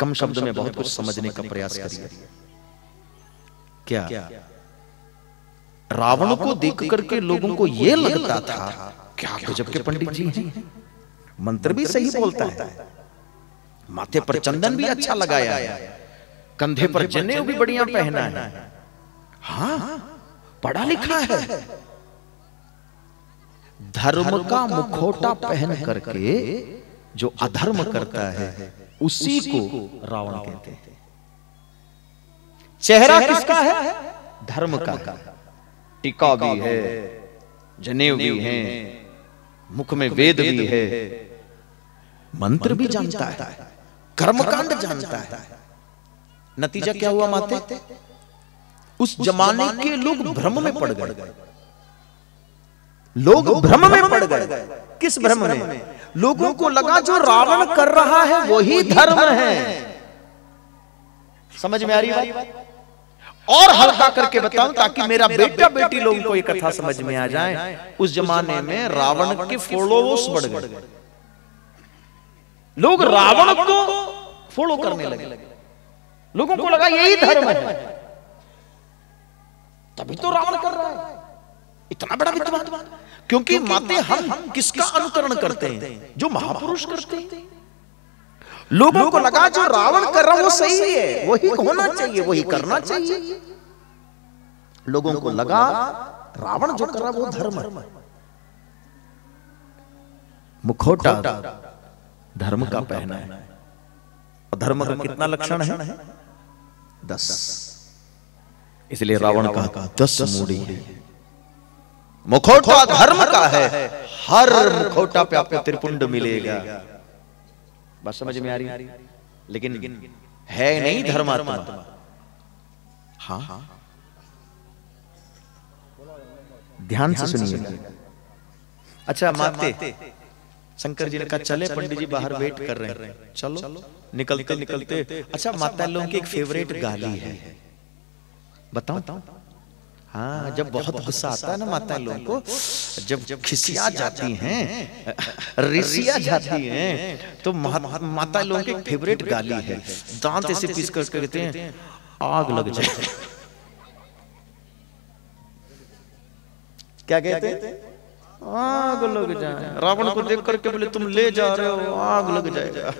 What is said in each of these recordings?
कम शब्द में बहुत कुछ समझने का प्रयास करिए। क्या रावण को देख करके लोगों को यह लगता था क्या गजब के पंडित जी हैं, मंत्र भी सही बोलता है, माथे पर चंदन भी अच्छा लगाया है, कंधे पर जनेऊ भी बढ़िया पहना है, हाँ पढ़ा लिखा है। धर्म का मुखौटा पहन करके जो अधर्म करता है उसी को रावण कहते हैं। चेहरा किसका है? धर्म का। टीका भी है, जनेऊ भी है, मुख में वेद भी है, मंत्र भी जानता है, कर्मकांड जानता है। नतीजा क्या हुआ माते? उस जमाने के लोग भ्रम में पड़ गए। लोग भ्रम में पड़ गए। किस भ्रम में? लोगों को लगा जो रावण कर रहा है वही धर्म है। समझ में आ रही बात? और हल्का करके बताऊं ताकि मेरा बेटा बेटी लोगों को ये कथा समझ में आ जाए। उस जमाने में रावण के फॉलोवर्स बढ़ गए। लोग रावण को फॉलो करने लगे। लोगों को लगा यही धर्म है, तभी तो रावण कर रहा है। इतना बड़ा विद्वान। क्योंकि माते हम किसका अनुकरण करते हैं? जो महापुरुष करते हैं। लोगों को लगा जो रावण कर रहा है वो सही है, वही होना चाहिए, वही करना चाहिए। लोगों को लगा रावण जो कर रहा है वो धर्म है। मुखौटा धर्म का पहना है। और धर्म का कितना लक्षण है? 10। इसलिए रावण का 10 मूड़ी है। मुखौटा धर्म का है, हर मुखौटा पे आपको त्रिपुंड मिलेगा। बात समझ में आ रही? लेकिन है नहीं धर्मात्मा। हाँ ध्यान से सुनिए। अच्छा माते शंकर जी ने कहा चले पंडित जी बाहर वेट कर रहे हैं, चलो। निकलते निकलते अच्छा माता लोगों की एक फेवरेट गाली है, बताओ। हाँ जब बहुत गुस्सा आता है ना माता लोगों को, जब खिसिया जाती हैं, रिसिया जाती हैं, तो माता लोगों की फेवरेट गाली है, दांत ऐसे पीस कर कहते हैं आग लग जाए। क्या कहते हैं? आग लग जाए। रावण को देख करके बोले तुम ले जा रहे हो, आग लग जाएगा।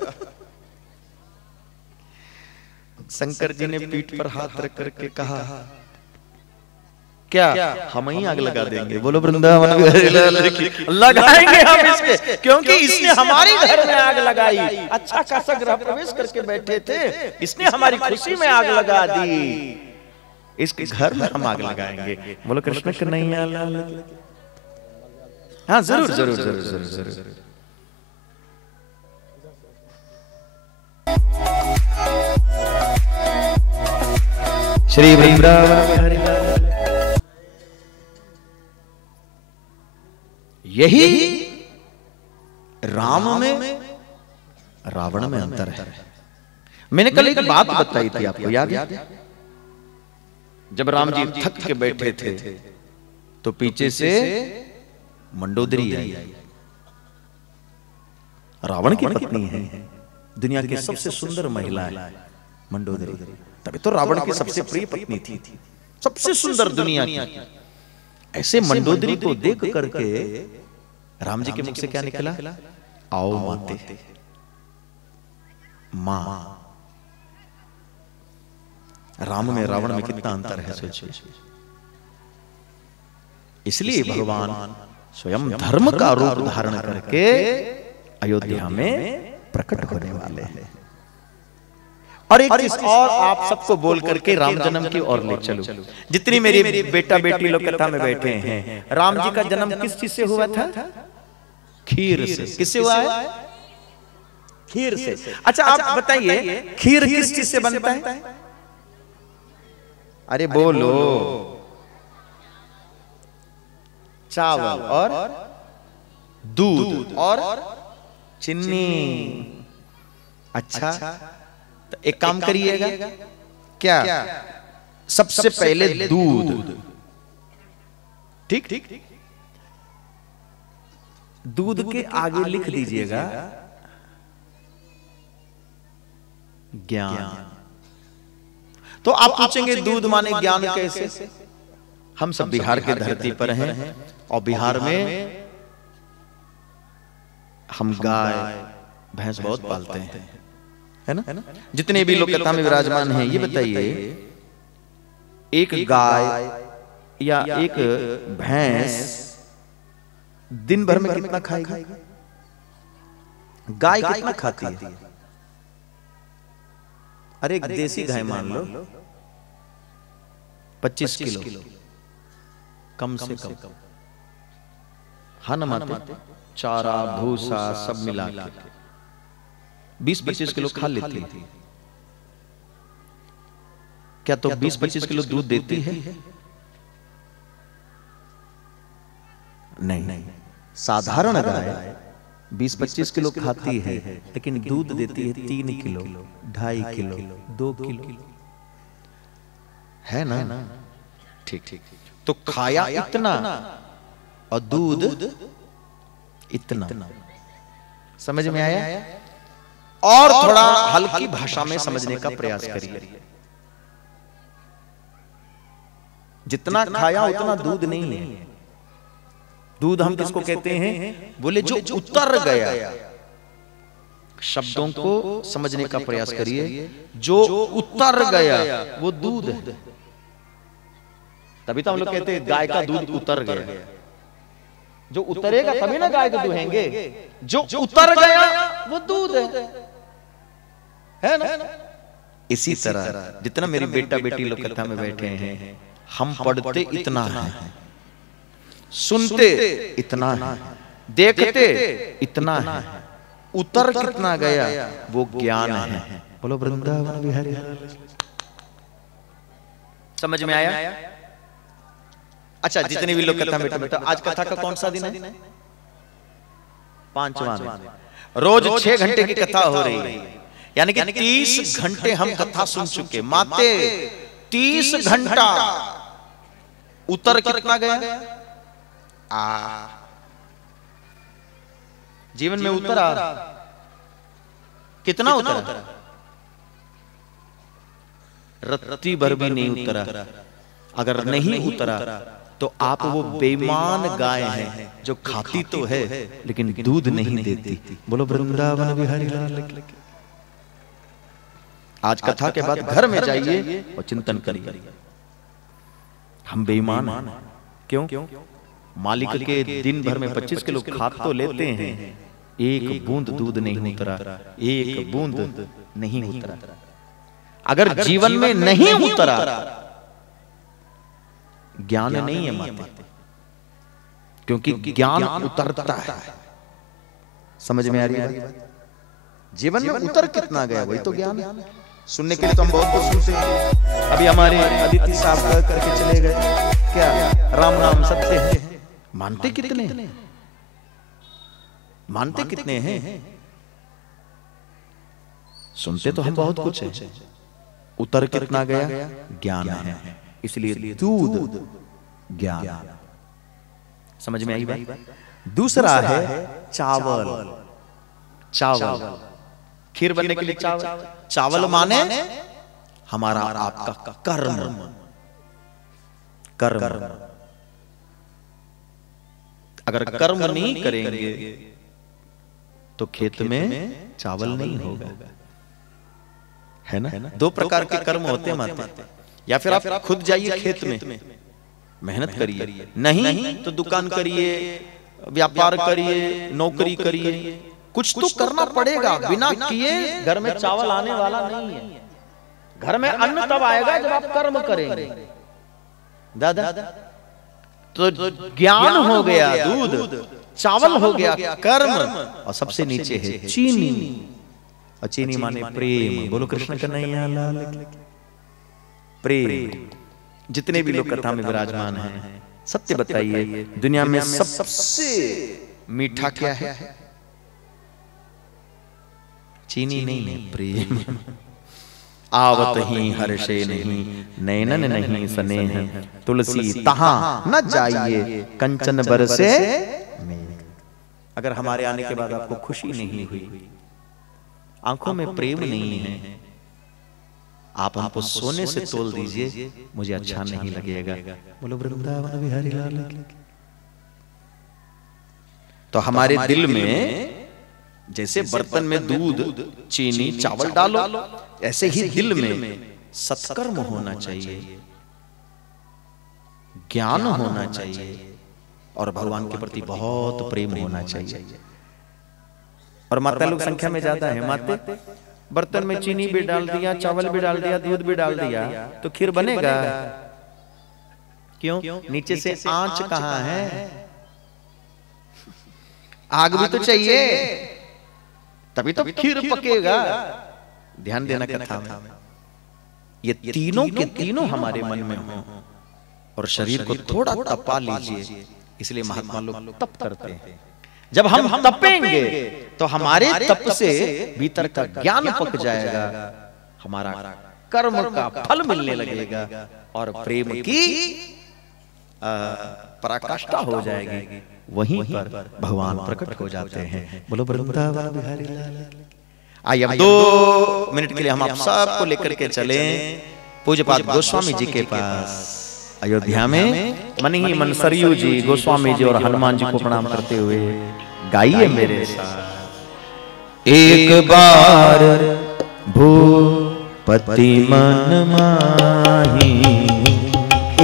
शंकर जी ने पीठ पर हाथ रख करके कहा क्या हम ही आग लगा देंगे? बोलो वृंदावन लगाएंगे हम इसके, क्योंकि इसने हमारी घर में आग लगाई। अच्छा खासा गृह प्रवेश करके बैठे थे, इसने हमारी खुशी में आग लगा दी, इसके घर में हम आग लगाएंगे। बोलो कृष्ण के नहीं आला। हाँ जरूर जरूर जरूर जरूर जरूर। श्री वृंदावन यही राम में रावण में अंतर है। मैंने कल एक बात बताई थी, आपको याद है? जब राम जी थक के बैठे थे तो पीछे से मंडोदरी आई। रावण की पत्नी है, दुनिया की सबसे सुंदर महिला है मंडोदरी। तभी तो रावण की सबसे प्रिय पत्नी थी, सबसे सुंदर दुनिया की। ऐसे मंडोदरी को देख करके राम जी के मुख से क्या निकला? आओ माते, मां। राम में रावण में कितना अंतर है सोचिए। इसलिए भगवान स्वयं धर्म का रूप धारण करके अयोध्या में प्रकट होने वाले हैं। और एक चीज और आप सबको बोल करके राम जन्म की ओर ले चलो। जितनी मेरी बेटा बेटी लोग कथा में बैठे हैं, राम जी का जन्म किस चीज से हुआ था? खीर से। किससे हुआ है? खीर से। अच्छा आप बताइए खीर किस चीज से बनता है? अरे बोलो। चावल और दूध और चीनी। अच्छा तो एक काम करिएगा, क्या सबसे पहले दूध, ठीक, दूध के आगे लिख दीजिएगा ज्ञान। तो आप पूछेंगे दूध माने ज्ञान कैसे? हम सब बिहार के धरती पर हैं और बिहार में हम गाय भैंस बहुत पालते हैं, है ना? जितने भी लोग कथा में विराजमान हैं, ये बताइए एक गाय या एक भैंस दिन भर में कितना खाएगी? गाय कितना खाती है? अरे एक देसी गाय मान लो 25 किलो कम से कम, हाँ ना माते? चारा भूसा सब मिला के 20-25 किलो खा लेती है। क्या तो 20-25 किलो दूध देती है? नहीं। साधारण गाय 20-25 किलो खाती है, लेकिन दूध देती है 3 किलो, 2.5 किलो, 2 किलो, है ना? ठीक। तो खाया इतना और दूध इतना, समझ में आया? और थोड़ा हल्की भाषा में समझने का प्रयास करिए। जितना खाया उतना दूध नहीं है। दूध हम किसको कहते हैं? बोले जो उतर गया। शब्दों को समझने का प्रयास करिए। जो उतर गया वो दूध है। तभी तो हम लोग कहते हैं गाय का दूध उतर गया। जो उतरेगा तभी ना गाय को दुहेंगे। जो उतर गया वो दूध है ना? इसी तरह जितना मेरी बेटा बेटी लोग कथा में बैठे हैं, हम पढ़ते इतना है, सुनते इतना है, देखते इतना है, उतर कितना गया वो ज्ञान है। बोलो वृंदावन बिहारी। समझ में आया? अच्छा, जितने भी लोग कथा में बैठे, आज कथा का कौन सा दिन है? 5वां दिन। रोज 6 घंटे की कथा हो रही है, यानी कि 30 घंटे हम कथा सुन चुके। माते 30 घंटा उतर कितना गया? जीवन में उतरा कितना? उतरा रत्ती भर भी नहीं उतरा। अगर नहीं उतरा तो आप वो बेईमान गाय हैं जो खाती तो है लेकिन दूध नहीं देती। बोलो वृंदावन बिहारी लाल की। आज कथा के बाद घर में जाइए और चिंतन करिए, हम बेईमान हैं। क्यों? मालिक के दिन भर में 25 किलो खा तो लेते हैं, एक बूंद दूध नहीं उतरा, एक बूंद नहीं उतरा। अगर जीवन में नहीं उतरा, ज्ञान नहीं है माते, क्योंकि ज्ञान उतरता है। समझ में आ रही है? जीवन में उतर कितना गया वही तो ज्ञान है। सुनने के लिए तो हम बहुत कुछ सुनते हैं। अभी हमारे अदिति साहब करके चले गए, क्या राम नाम सत्य है। मानते कितने? मानते कितने हैं? सुनते तो हम बहुत कुछ है, उतर कितना गया? ज्ञान है। इसलिए दूध ज्ञान। समझ में आई बात? दूसरा है चावल। चावल खीर बनने के लिए चावल। चावल माने हमारा आपका कर्म। कर्म अगर कर्म नहीं करेंगे तो खेत में चावल नहीं होगा, है ना? 2 प्रकार के कर्म होते हैं माते। या फिर आप खुद जाइए खेत में, मेहनत करिए, नहीं तो दुकान करिए, व्यापार करिए, नौकरी करिए, कुछ तो करना पड़ेगा। बिना किए घर में चावल आने वाला नहीं है। घर में अन्न तब आएगा जब आप कर्म करेंगे। दादा तो ज्ञान हो गया दूध, चावल हो गया कर्म, और सबसे नीचे है चीनी। और चीनी माने प्रेम। बोलो कृष्ण कन्हैया लाल की। प्रेम। जितने भी लोग कथा में विराजमान हैं, सत्य बताइए, दुनिया में सबसे मीठा क्या है? चीनी नहीं है, प्रेम। आवत ही हर्षे नहीं, नैनन नहीं स्नेह, तुलसी तहां न जाइए, कंचन बरसे मेघ। अगर हमारे आने के बाद आपको खुशी नहीं हुई, आंखों में प्रेम नहीं है, आप हमको सोने से तोल दीजिए, मुझे अच्छा नहीं लगेगा। बोलो वृंदावन बिहारी लाल की। तो हमारे दिल में जैसे बर्तन में दूध, चीनी, चावल डालो, ऐसे ही दिल में सत्कर्म होना चाहिए, ज्ञान होना चाहिए और भगवान के प्रति बहुत प्रेम होना चाहिए। और माता लोग संख्या में ज्यादा है। माते बर्तन में चीनी भी डाल दिया, चावल भी डाल दिया, दूध भी डाल दिया, तो खीर बनेगा? क्यों? नीचे से आंच कहां है? आग भी तो चाहिए, तभी तो खीर पकेगा। ध्यान देना कथा में। ये तीनों के तीनों हमारे मन में हो और शरीर को थोड़ा तपा लीजिए। इसलिए महात्मा लोग तप करते हैं। जब हम तपेंगे तो हमारे तप से भीतर का ज्ञान पक जाएगा, हमारा कर्म का फल मिलने लगेगा और प्रेम की पराकाष्ठा हो जाएगी। वहीं पर भगवान प्रकट हो जाते हैं। बोलो वृंदावन बिहारी लाल। आइए अब 2 मिनट के लिए हम आप सबको लेकर के चले पूज्यपाद गोस्वामी जी के पास। अयोध्या में मन ही मन सरयू जी, गोस्वामी जी और हनुमान जी को प्रणाम करते हुए गाइए मेरे साथ। एक बार भूपति मन माही,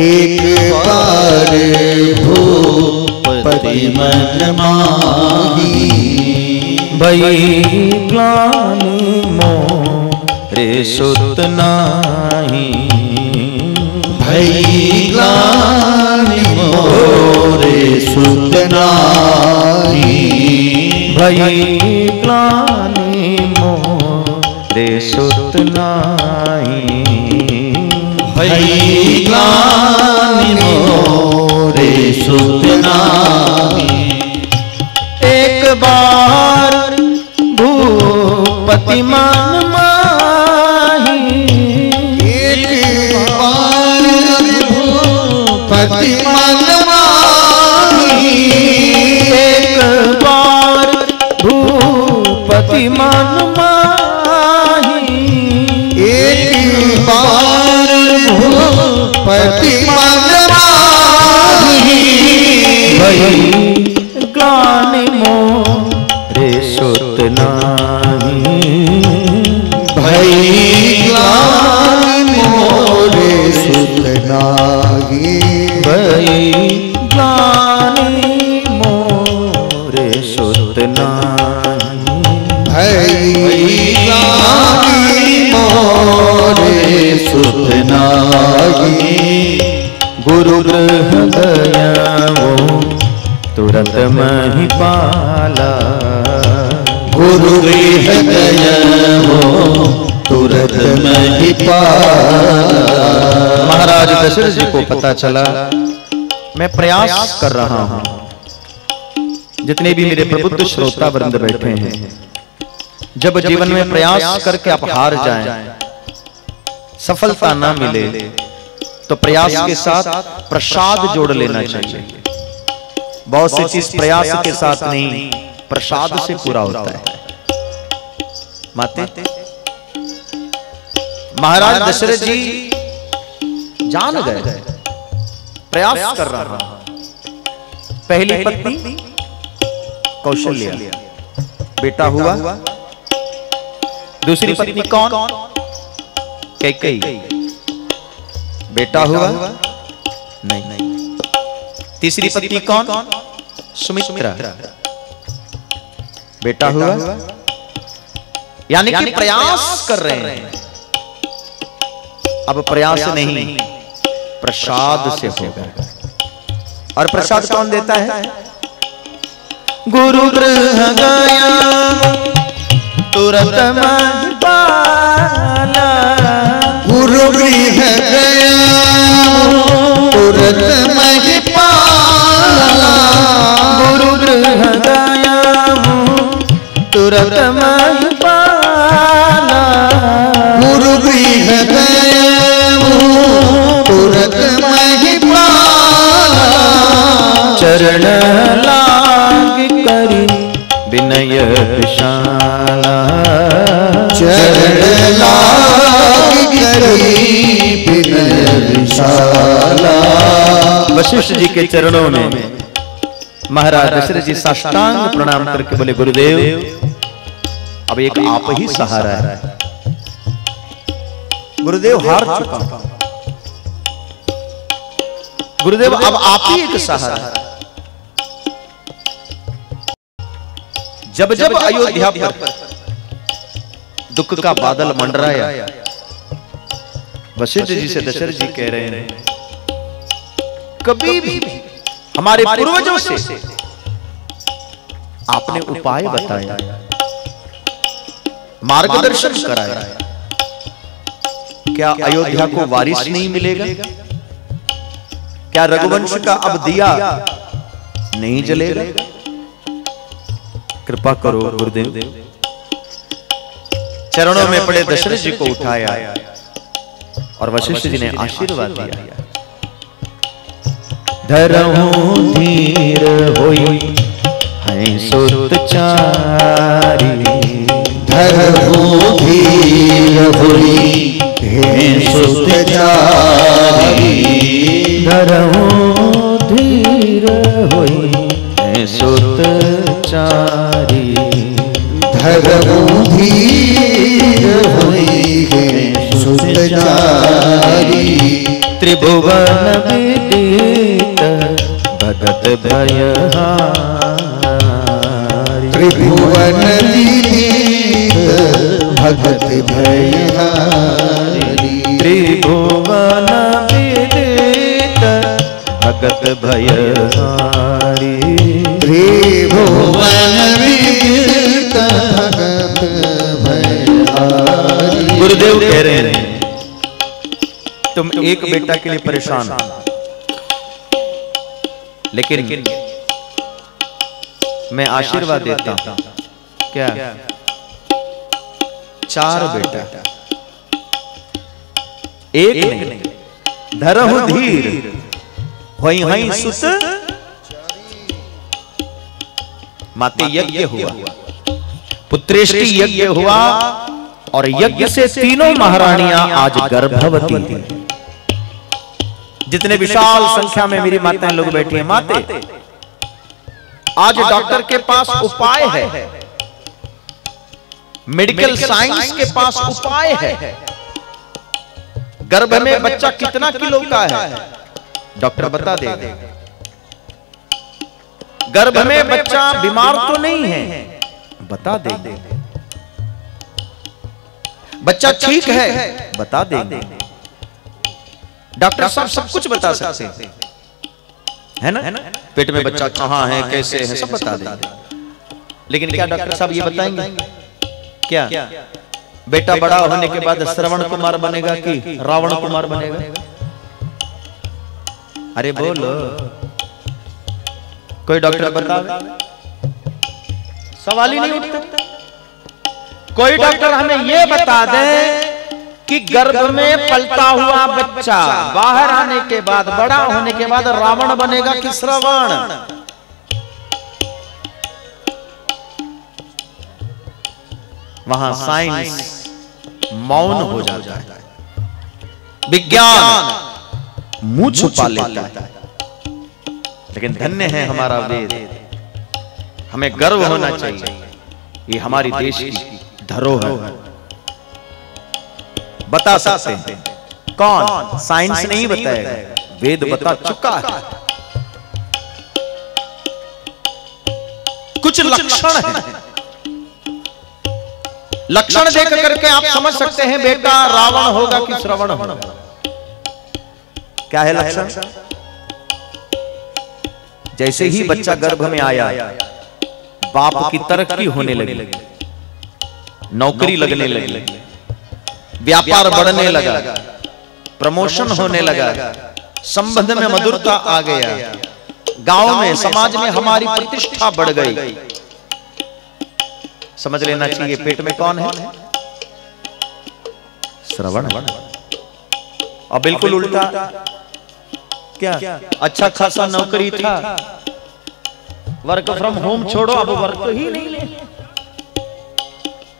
एक बार भूपति मन माही, भई ग्लानि मोरे सुत नाही, भई ग्लानि मोरे सुत नाही, भई ग्लानि मोरे सुत नाही, भई ग्लानि मोरे सुत नाही। एक बार भूपति मन माही, एक बार भूपति मन माही, एक बार भूपति मन माही, एक बार भूपति मन माही, भई ग्लानि मोरे सुत नाही, भई ग्लानि मोरे सुत नाही, भई ग्लानि मोरे सुत नाही, भई ग्लानि मोरे सुत नाही। गुरु गृह गया वो तुरंत महिपाला, गुरु गृह गया वो तुरंत महिपाला। महाराज दशरथ जी को पता चला मैं प्रयास कर रहा हूं, जितने भी मेरे प्रबुद्ध श्रोता वृंद बैठे हैं, जब जीवन में प्रयास करके आप हार जाएं, सफलता ना मिले, तो प्रयास के साथ प्रसाद जोड़ लेना चाहिए। बहुत सी चीज प्रयास के साथ नहीं, प्रसाद से पूरा होता है। माते महाराज दशरथ जी जान गए प्रयास कर रहा हूं। पहली पत्नी कौशल्या, बेटा हुआ। दूसरी पत्नी कौन? कैकेयी, बेटा हुआ नहीं। तीसरी पत्नी कौन? सुमित्रा, बेटा हुआ। यानी कि प्रयास कर रहे हैं। अब प्रयास नहीं, प्रसाद से होगा। और प्रसाद कौन देता है? गुरु गृह गया तुरंत महिपाला, गुरु गृह गया तुरंत महिपाला, गुरु गृह गया तुरंत महिपाला, गुरु गृह गया तुरंत महिपाला। चरण लाग करी विनय विशाला, चरण लाग कर वशिष्ठ जी के चरणों में महाराज दशरथ जी साष्टांग प्रणाम करके बोले गुरुदेव अब एक आप ही सहारा है। गुरुदेव हार चुका, गुरुदेव अब आप ही एक सहारा है। जब जब अयोध्या पर दुख का बादल मंडराया, वशिष्ठ जी से दशरथ जी कह रहे हैं कभी भी हमारे पूर्वजों से आपने उपाय बताया, मार्गदर्शन कराया, क्या अयोध्या को वारिस नहीं मिलेगा? क्या रघुवंश का अब दिया नहीं जलेगा? कृपा करो गुरुदेव। चरणों में पड़े दशरथ जी को उठाया और वशिष्ठ जी ने आशीर्वाद दिया। धरहूं धीर होई है सुतचारी, धरहूं धीर होई है सुतचारी, धरहूं धीर होई है सुतचारी, धरहूं धीर होई है सुतचारी, त्रिभुवन विदित भगत भयहारी, त्रिभुवन विदित भगत भयहारी, त्रिभुवन विदित भगत भयहारी, त्रिभुवन विदित भगत भयहारी। गुरुदेव कह रहे हैं तुम एक बेटा के लिए परेशान हो, लेकिन मैं आशीर्वाद देता हूं। क्या? 4 बेटा, एक नहीं। धरहु धीर होई हई सुत, माते यज्ञ हुआ, पुत्रेष्टि यज्ञ हुआ और यज्ञ से तीनों महारानियां आज गर्भवती थी। जितने विशाल संख्या में मेरी माताएं लोग बैठी हैं, माते आज डॉक्टर के पास उपाय है, मेडिकल साइंस के पास उपाय है। गर्भ में बच्चा कितना किलो का है डॉक्टर बता देगा। गर्भ में बच्चा बीमार तो नहीं है बता देंगे, बच्चा ठीक है बता देंगे। डॉक्टर साहब सब कुछ बता सकते हैं, है ना? पेट में बच्चा कहां है, कैसे है, सब बता देंगे। लेकिन क्या डॉक्टर साहब ये बताएंगे क्या बेटा बड़ा होने के बाद श्रवण कुमार बनेगा कि रावण कुमार बनेगा? अरे बोलो, कोई डॉक्टर बतावे? सवाल ही नहीं उठता। कोई डॉक्टर हमें ये बता दे कि गर्भ में पलता हुआ बच्चा बाहर आने के बाद, बड़ा होने के बाद रावण बनेगा कि श्रवण? वहां साइंस मौन हो जाता है, विज्ञान मुंह छुपा लेता है। लेकिन धन्य है हमारा वेद, हमें गर्व होना चाहिए, ये हमारी देश की धरोहर है। बता सकते हैं कौन? साइंस नहीं बताएगा, वेद बता चुका है। कुछ लक्षण है, लक्षण देख करके आप समझ सकते हैं बेटा रावण होगा कि श्रवण होगा। क्या है लक्षण? जैसे ही बच्चा गर्भ में आया, बाप की तरक्की होने लगी, नौकरी लगने लगी, व्यापार बढ़ने लगा, प्रमोशन होने लगा, संबंध में मधुरता आ गया, गांव में समाज में हमारी प्रतिष्ठा बढ़ गई। समझ लेना चाहिए पेट में कौन है? श्रवण। और बिल्कुल उल्टा क्या? अच्छा खासा नौकरी था, वर्क फ्रॉम होम छोड़ो, अब वर्क ही नहीं है।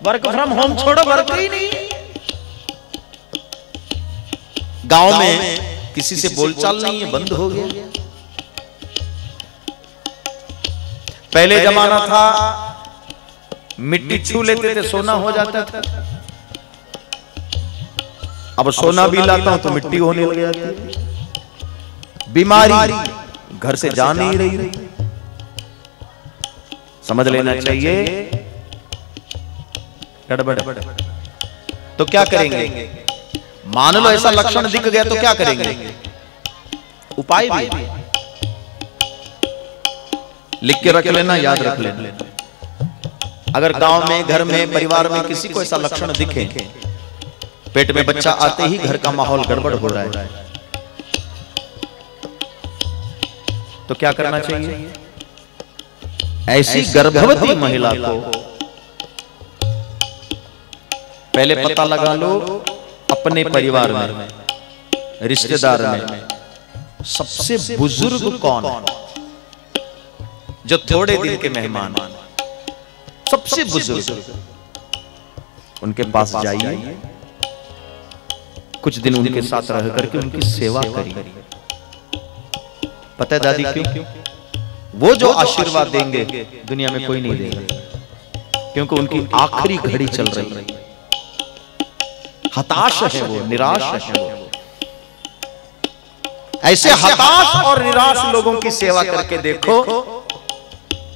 वर्क फ्रॉम होम छोड़ो, वर्क ही नहीं। गांव में किसी से बोलचाल नहीं है, बंद हो गया। पहले जमाना था मिट्टी छू लेते थे सोना हो जाता था, अब सोना भी लाता हूं तो मिट्टी होने लग जाती है। बीमारी घर से जा नहीं रही, समझ लेना चाहिए गड़बड़। तो क्या करेंगे? मान लो ऐसा लक्षण दिख गया तो क्या करेंगे? उपाय भी लिख के रख लेना, याद रख लेना। अगर गांव में, घर में, परिवार में किसी को ऐसा लक्षण दिखे, पेट में बच्चा आते ही घर का माहौल गड़बड़ हो रहा है, तो क्या करना चाहिए? ऐसी गर्भवती महिला को पहले पता लगा लो अपने परिवार में, रिश्तेदार में सबसे बुजुर्ग कौन है, जो थोड़े दिन के मेहमान, सबसे बुजुर्ग, उनके पास जाइए, कुछ दिन उनके साथ रह करके उनकी सेवा करिए। पता है दादी क्यों? वो जो आशीर्वाद देंगे दुनिया में कोई नहीं देगा, क्योंकि उनकी आखिरी घड़ी चल रही है। हताश है वो, निराश है वो। ऐसे हताश और निराश लोगों की सेवा करके देखो,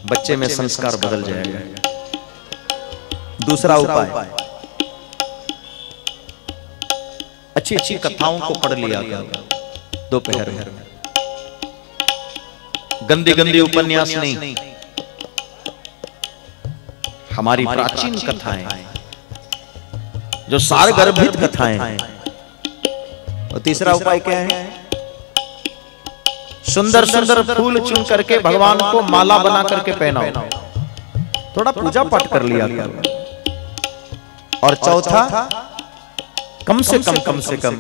बच्चे में संस्कार बदल जाएगा। दूसरा उपाय, अच्छी अच्छी कथाओं को पढ़ लिया दोपहर में, गंदी गंदी उपन्यास नहीं, हमारी प्राचीन कथाएं जो सारगर्भित कथाएं। और तीसरा उपाय क्या है? सुंदर सुंदर फूल चुन करके भगवान को माला बना करके पहनाओ, थोड़ा पूजा पाठ कर लिया करो। और चौथा, कम से कम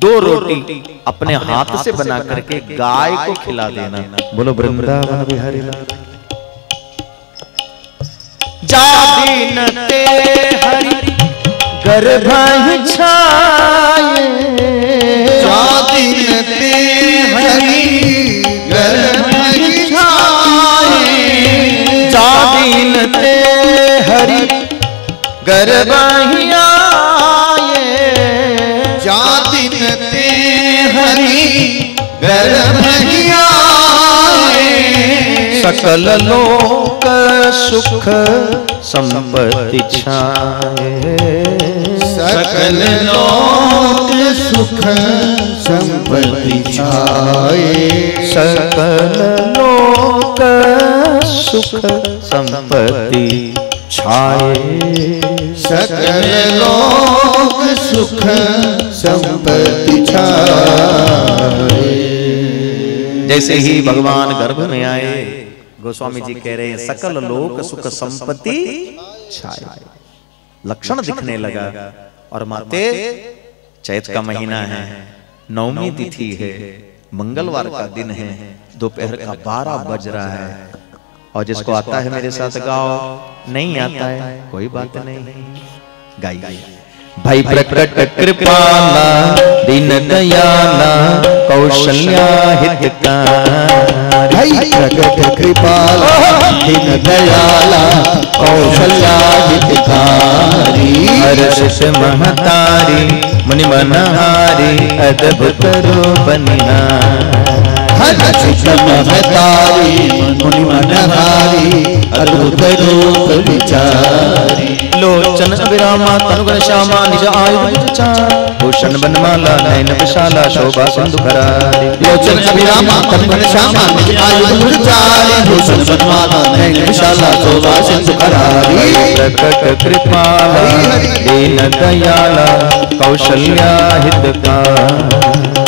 2 रोटी अपने हाथ से बना करके गाय को खिला देना। बोलो वृंदावन बिहारी लाल। जादीन ते हरि गर्भ छाए, जादीन ते हरि गर्भ छाए, जादीन ते हरि गर्भ आए, जादीन ते हरि गर्भ आए, सकल लोक सुख संपत्ति छाए, सकल लोक सुख संपत्ति छाए, सकल लोक सुख संपत्ति छाए, सकल लोक सुख संपत्ति छाए। जैसे ही भगवान गर्भ में आए, गोस्वामी जी कह रहे हैं सकल लोक सुख संपत्ति छाए, लक्षण दिखने लगा। और माते, चैत का महीना है, नवमी तिथि है, मंगलवार का दिन है, दोपहर का 12 बज रहा है। और जिसको आता है मेरे साथ गाओ, नहीं आता है कोई बात नहीं, गाइए। भाई प्रकट कृपाला दीन दयाला कौशल्या हितकारी, भाई प्रकट कृपाला दीन दयाला कौशल्या हितकारी, हर्ष महतारी मुनि मनहारी अद्भुत रूप निहारी, हर्ष महतारी मुनि मनहारी अद्भुत रूप विचारी, लोचन अभिरामा तनुगण श्यामा निज आयु चार, भूषण बनमाला नयन विशाला शोभा सिंधु करारी, लोचन अभिरामा तनुगण श्यामा निज आयु चार, भूषण बनमाला नयन विशाला शोभा सिंधु करारी, प्रकट कृपाला दीन दयाला कौशल्या हितकारी,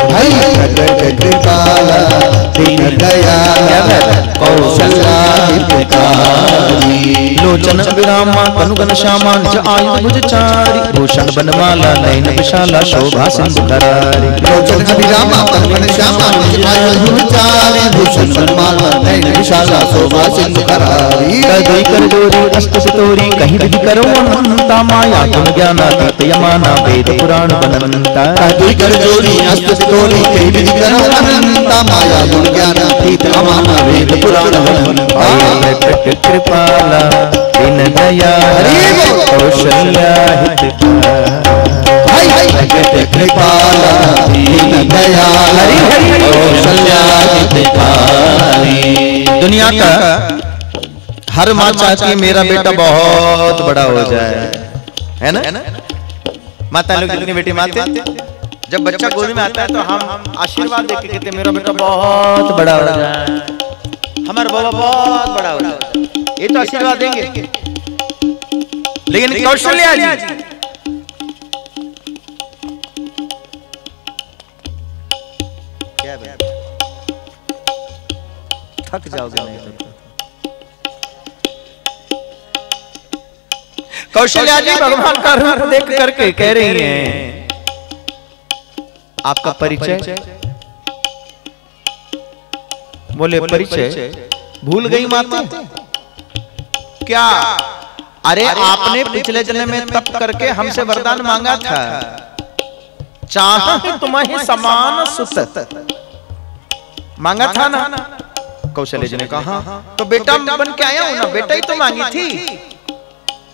भाई प्रकट कृपाला दीन दयाला कौशल्या हितकारी, लोचन विरामा तनुगण श्यामा निज आयु भुज चारी, भूषण बनमाला नयन विशाला शोभा सिंधु करारी, लोचन अभिरामा तनुगण श्यामा निज आयु चार, भूषण बनमाला नयन विशाला शोभा सिंधु करारी, कदई कर जोरी अस्त सितोरी कहीं विधि करो अनंता, माया तुम ज्ञानातीत यमाना वेद पुराण बनंता, कदई कर जोरी अस्त बोली कई विधि करो अनंता माया गुण ज्ञान अतीत अमाना वेद पुराण कृपाला दीन दयाल कौशल्या जगत कृपाला दीन दयाल कौशल्या दुनिया का हर माँ चाहती है मेरा बेटा बहुत बड़ा हो जाए, है ना? माता लोग जितनी बेटी माते जब बच्चा गोद में आता है तो हम आशीर्वाद देके कहते मेरा बेटा बहुत बड़ा हो जाए, हमारा बाबा बहुत बड़ा हो जाए, ये तो आशीर्वाद देंगे। लेकिन कौशल्या जी क्या थक जाओगे नहीं तो। कौशल्या जी भगवान का रूप देख करके कह रही हैं आपका परिचय? बोले परिचय भूल गई माता क्या? अरे आपने पिछले जन्म में तप करके हमसे वरदान मांगा था, चाहे तुम्हें समान सुत मांगा था ना? कौशल्या जी ने कहा तो बेटा बन के आया हूं ना, बेटा ही तो मांगी थी।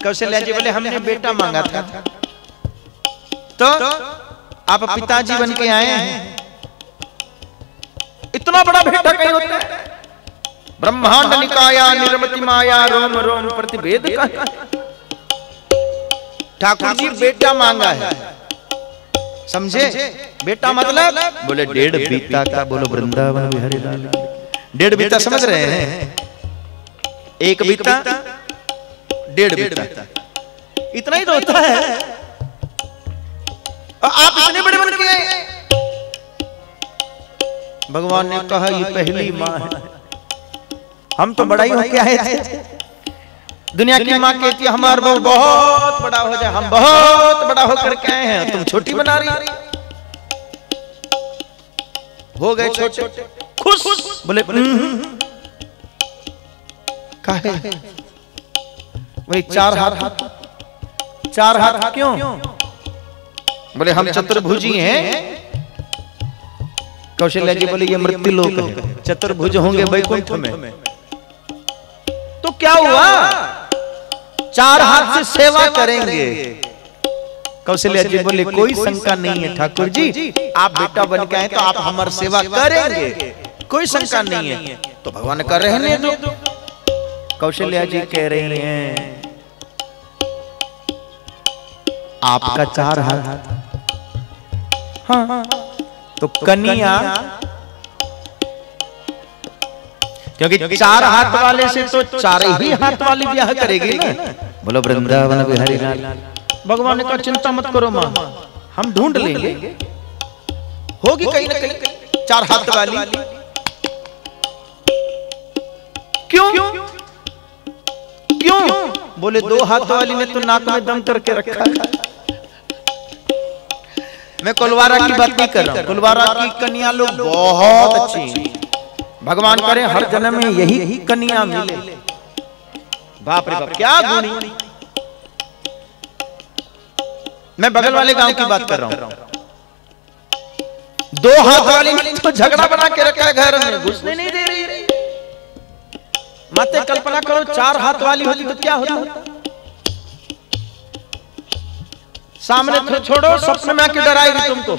कौशल्या जी बोले हमने बेटा मांगा था, तो आप पिताजी बन के आए हैं। इतना बड़ा बेटा कहीं होता है? ब्रह्मांड निकाया निर्मति माया रोम रोम प्रतिभेद का ठाकुर जी बेटा मांगा है, समझे? बेटा मतलब बोले 1.5 बीता का। बोलो वृंदावन बिहारी लाल। 1.5 बीता समझ रहे हैं? 1 बीता 1.5 बीता, इतना ही तो होता है। और आप इतने बड़े बन के आए। भगवान ने कहा ये पहली माँ है, हम तो बड़ा ही होके आए थे। दुनिया की माँ कहती है हमारा बहू बहुत बड़ा हो जाए, हम बहुत बड़ा होकर के आए हैं, तुम छोटी बना रही हो गए छोटे खुश। बोले काहे? वही 4 हाथ। 4 हाथ क्यों? बोले हम चतुर्भुजी हैं। कौशल्या जी बोले ये मृत्यु लोक है, चतुर्भुज होंगे वैकुंठ में। तो क्या हुआ? 4 हाथ से सेवा करेंगे। कौशल्या जी बोले कोई शंका नहीं है ठाकुर जी, आप बेटा बन के आए तो आप हमारी सेवा करेंगे, कोई शंका नहीं है। तो भगवान कर रहे हैं तो कौशल्या जी कह रही हैं आपका 4 हाथ। हाँ तो कन्या, क्योंकि 4 हाथ वाले से तो 4 ही हाथ वाली ब्याह करेगी ना। बोलो वृंदावन बिहारी लाल। भगवान ने कहा चिंता मत करो माँ, हम ढूंढ लेंगे, होगी कहीं ना कहीं 4 हाथ वाली। क्यों क्यों? बोले 2 हाथ वाली ने तो नाक में दम करके रखा है। मैं कुलवारा की बात नहीं कर रहा हूं, कुलवारा की कन्या लोग बहुत अच्छी, भगवान करे हर जन्म में यही कन्या मिले। बाप रे बाप क्या गुणी। मैं बगल वाले गांव की बात कर रहा हूं, 2 हाथ वाली ने तो झगड़ा बना के रखा है, घर में घुसने नहीं दे रही। माते कल्पना करो 4 हाथ वाली होती तो क्या होता? सामने तो छोड़ो, सपने में आके डराएगी तुमको।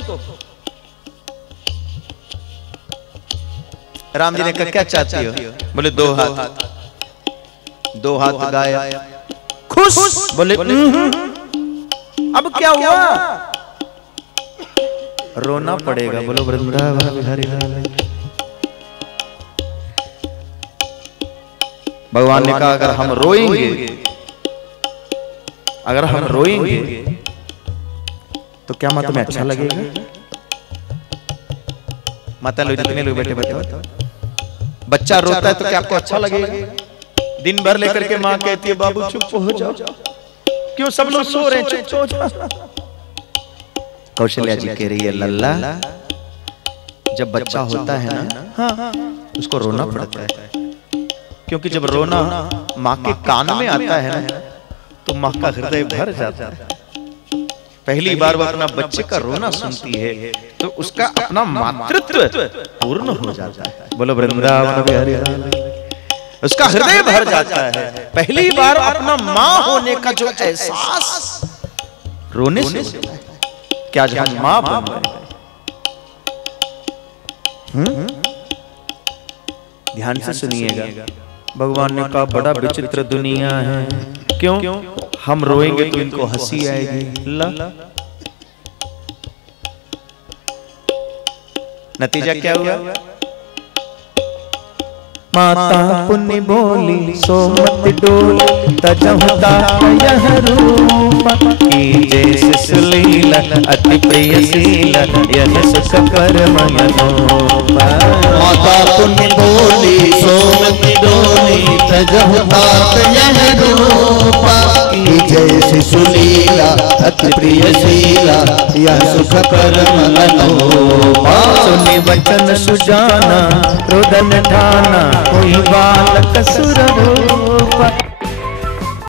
राम जी ने कहा क्या चाहती हो? बोले 2 हाथ। 2 हाथ गाया, खुश। बोले अब क्या हुआ? रोना पड़ेगा। बोलो वृंदावन बिहारी लाल। भगवान ने कहा अगर हम रोएंगे तो क्या माता में अच्छा लगेगा? माता लोग जितने लोग बैठे बताओ, बच्चा रोता है तो क्या आपको अच्छा लगेगा? दिन भर लेकर के माँ कहती है बाबू चुप हो जाओ, क्यों सब लोग सो रहे हैं, चुप हो जाओ। कौशल्या जी कह रही है लल्ला, जब बच्चा होता है ना उसको रोना पड़ता है, क्योंकि जब रोना माँ के कान में आता है ना तो माँ का हृदय भर जाता है। पहली बार वो अपना बच्चे का रोना सुनती है तो उसका अपना मातृत्व पूर्ण हो जाता है। बोलो वृंदावन बिहारी लाल, उसका हृदय भर जाता है। पहली बार अपना मां होने का जो एहसास रोने से होता है, क्या जहां मां बन गए। ध्यान से सुनिएगा, भगवान ने कहा बड़ा विचित्र दुनिया है। क्यों? हम रोएंगे तो इनको हंसी आएगी। ला नतीजा क्या हुआ? माता पुण्य बोली सो मत डोल, तजहुता यह रूप की जैसे सुलीला अति प्रियशीला यह सुख कर्म मनोपा। माता पुण्य बोली सो मत डोली, तजहुता यह रूप की जैसे सुलीला अति प्रियशीला यह सुख कर्म मनोपा। सुनि वचन सुजाना रोदन ठाना कोई बालक सुर